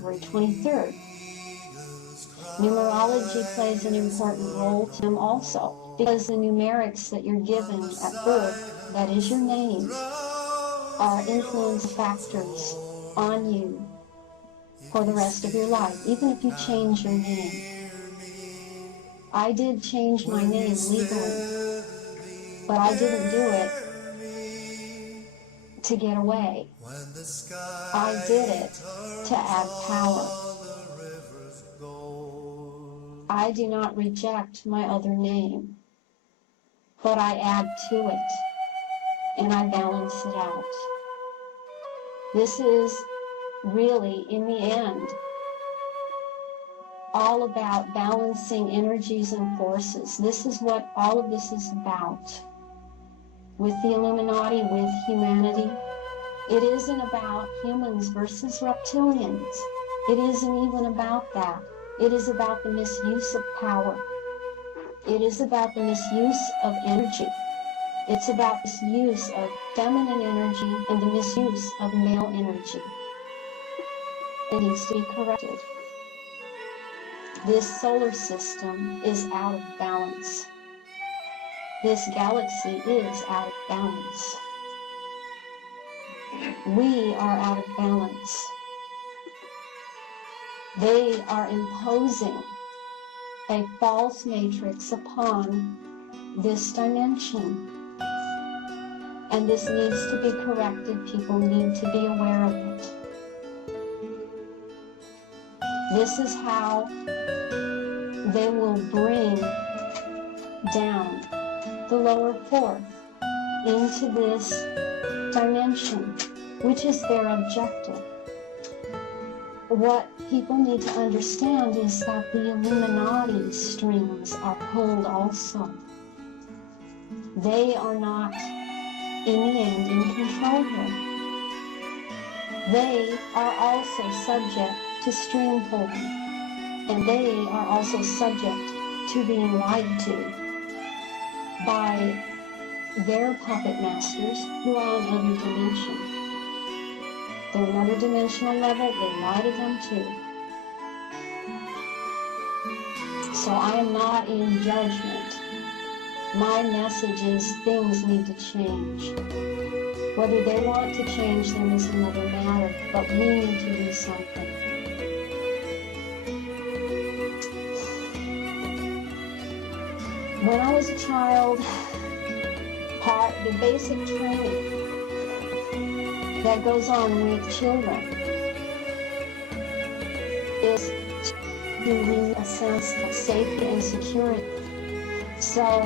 February 23rd. Numerology plays an important role to them also, because the numerics that you're given at birth, that is your name, are influence factors on you for the rest of your life, even if you change your name. I did change my name legally, but I didn't do it to get away. I did it to add power. I do not reject my other name, but I add to it, and I balance it out. This is really, in the end, all about balancing energies and forces. This is what all of this is about. With the Illuminati, with humanity, it isn't about humans versus reptilians. It isn't even about that. It is about the misuse of power. It is about the misuse of energy. It's about misuse of feminine energy and the misuse of male energy. It needs to be corrected. This solar system is out of balance. This galaxy is out of balance. We are out of balance. They are imposing a false matrix upon this dimension. And this needs to be corrected. People need to be aware of it. This is how they will bring down the lower fourth into this dimension, which is their objective. What people need to understand is that the Illuminati strings are pulled also. They are not, in the end, in control here. They are also subject to string pulling, and they are also subject to being lied to by their puppet masters who are on other dimensions. They're another dimensional level, they lie to them too. So I am not in judgment. My message is things need to change. Whether they want to change them is another matter, but we need to do something. When I was a child, the basic training that goes on with children is to give a sense of safety and security. So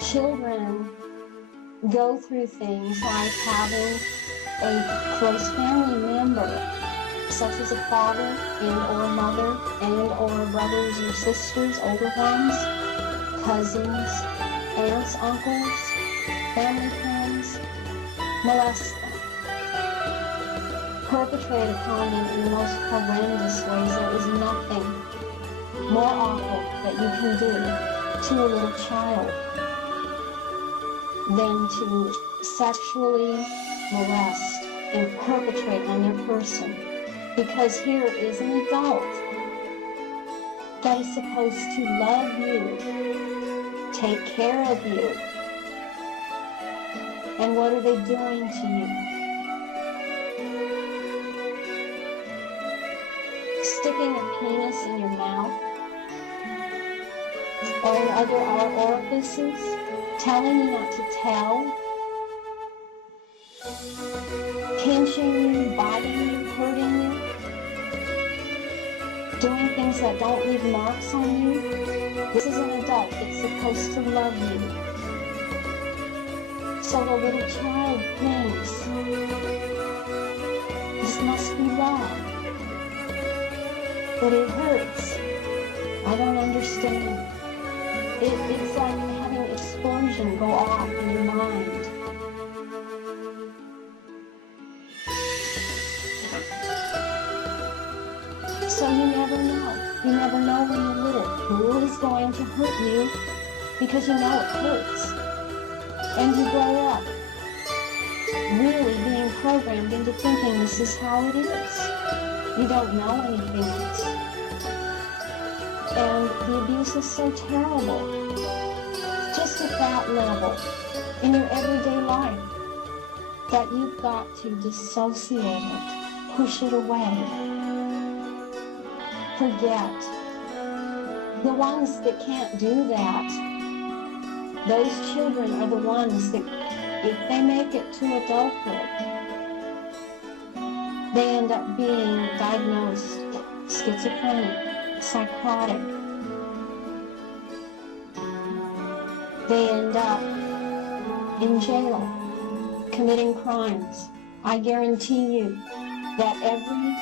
children go through things like having a close family member, such as a father and or a mother and or brothers or sisters, older ones, cousins, aunts, uncles, family friends, molest them, perpetrate upon them in the most horrendous ways. There is nothing more awful that you can do to a little child than to sexually molest and perpetrate on their person. Because here is an adult that is supposed to love you, take care of you. And what are they doing to you? Sticking a penis in your mouth or in other orifices, telling you not to tell, pinching you, biting you, hurting you, doing things that don't leave marks on you. This is an adult that's supposed to love you. So the little child thinks, this must be love. But it hurts. I don't understand. It's like having an explosion go off in your mind. So you never know. You never know when you're little who is going to hurt you, because you know it hurts. And you grow up really being programmed into thinking this is how it is. You don't know anything else. And the abuse is so terrible. Just at that level, in your everyday life, that you've got to dissociate it, push it away, forget. The ones that can't do that, those children are the ones that, if they make it to adulthood, they end up being diagnosed schizophrenic, psychotic. They end up in jail, committing crimes. I guarantee you that every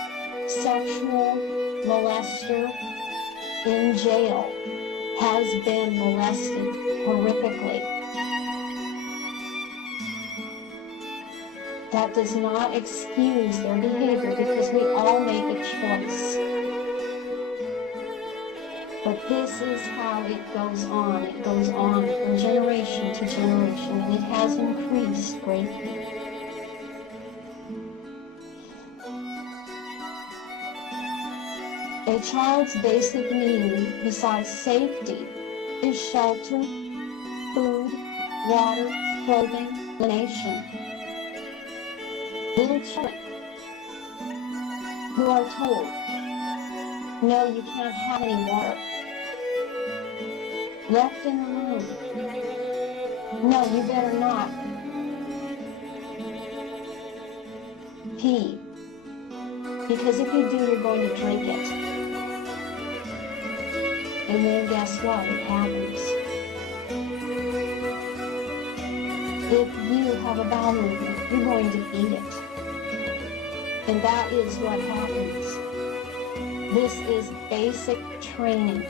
sexual molester in jail has been molested horrifically. That does not excuse their behavior, because we all make a choice. But this is how it goes on. It goes on from generation to generation, and it has increased greatly. A child's basic need, besides safety, is shelter, food, water, clothing, illumination. Little children who are told, no, you can't have any water. Left in a room. No, you better not pee. Because if you do, you're going to drink it. And then guess what? It happens. If you have a bowel movement, you're going to eat it. And that is what happens. This is basic training.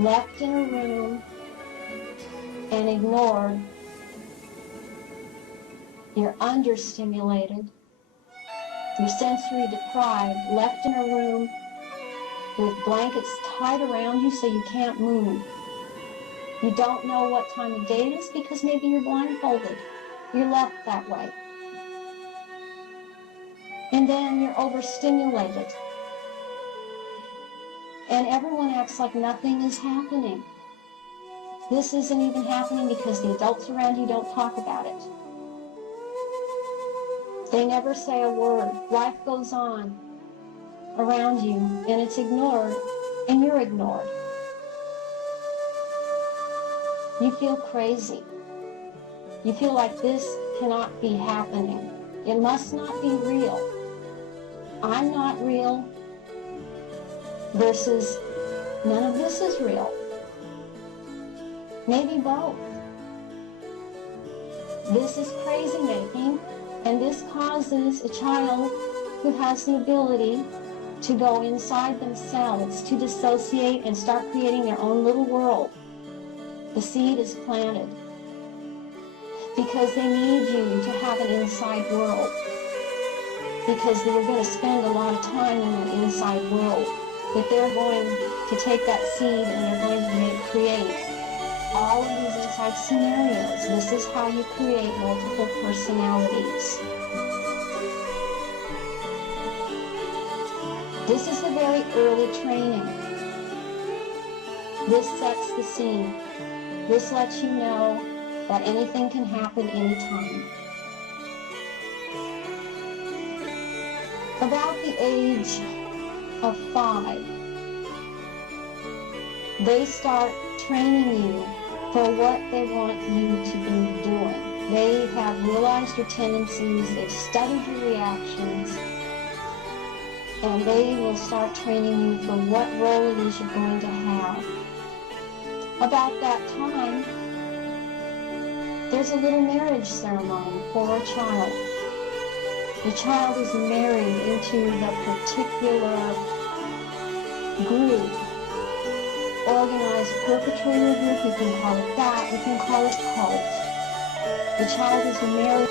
Left in a room and ignored, you're understimulated, you're sensory deprived, left in a room with blankets tied around you so you can't move. You don't know what time of day it is because maybe you're blindfolded. You're left that way. And then you're overstimulated. And everyone acts like nothing is happening. This isn't even happening because the adults around you don't talk about it. They never say a word. Life goes on around you, and it's ignored, and you're ignored. You feel crazy. You feel like this cannot be happening. It must not be real. I'm not real versus none of this is real. Maybe both. This is crazy making, and this causes a child who has the ability to go inside themselves, to dissociate and start creating their own little world. The seed is planted because they need you to have an inside world, because they're going to spend a lot of time in an inside world, that they're going to take that seed and they're going to create all of these inside scenarios. This is how you create multiple personalities. This is the very early training. This sets the scene. This lets you know that anything can happen anytime. About the age of 5, they start training you for what they want you to be doing. They have realized your tendencies, they've studied your reactions, and they will start training you for what role it is you're going to have. About that time, there's a little marriage ceremony for a child. The child is married into the particular group, organized perpetrator group. You can call it that, you can call it cult. The child is married